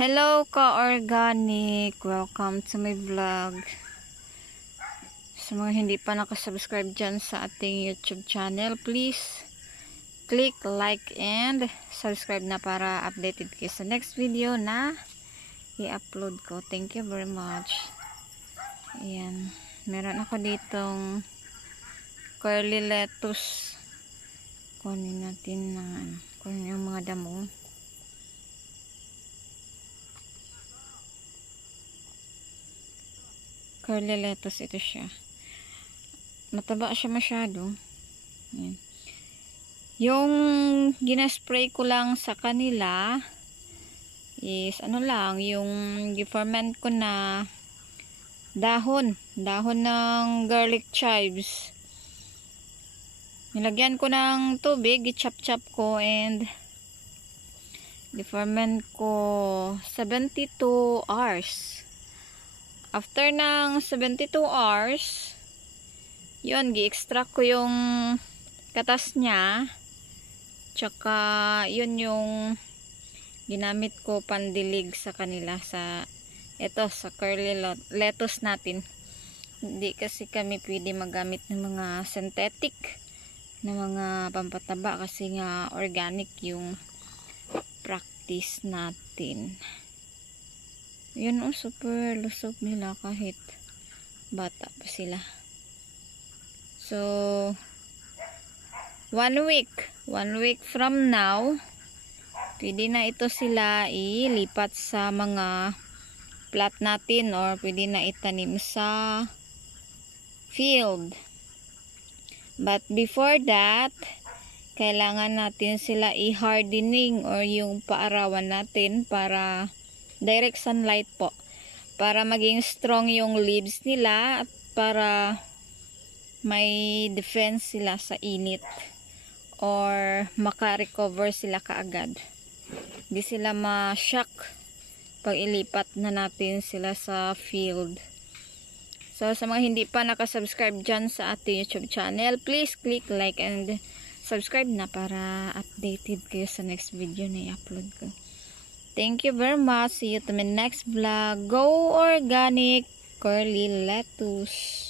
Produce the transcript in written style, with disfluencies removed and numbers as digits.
Hello ka-organic! Welcome to my vlog. Sa mga hindi pa nakasubscribe dyan sa ating YouTube channel, please click like and subscribe na para updated kayo sa next video na i-upload ko. Thank you very much. Ayan. Meron ako ditong curly lettuce. Kunin natin kunin yung mga damo. Curly lettuce ito siya. Mataba siya masyado. Ayan. Yung ginaspray ko lang sa kanila is yung i-ferment ko na dahon ng garlic chives. Nilagyan ko ng tubig, i-chop ko and i-ferment ko 72 hours. After ng 72 hours, yun, gi-extract ko yung katas niya. Tsaka, yun yung ginamit ko pandilig sa kanila sa curly lettuce natin. Hindi kasi kami pwede magamit ng mga synthetic na mga pampataba kasi nga organic yung practice natin. Yun, super lusog nila kahit bata pa sila. So 1 week from now, pwede na ito sila ilipat sa mga plat natin or pwede na itanim sa field. But before that, kailangan natin sila i-hardening or yung paarawan natin para direct sunlight po, para maging strong yung leaves nila at para may defense sila sa init or maka-recover sila kaagad. Hindi sila ma-shock pag ilipat na natin sila sa field. So sa mga hindi pa nakasubscribe dyan sa ating YouTube channel, please click like and subscribe na para updated kayo sa next video na i-upload ko. Thank you very much. See you to my next vlog. Go organic curly lettuce.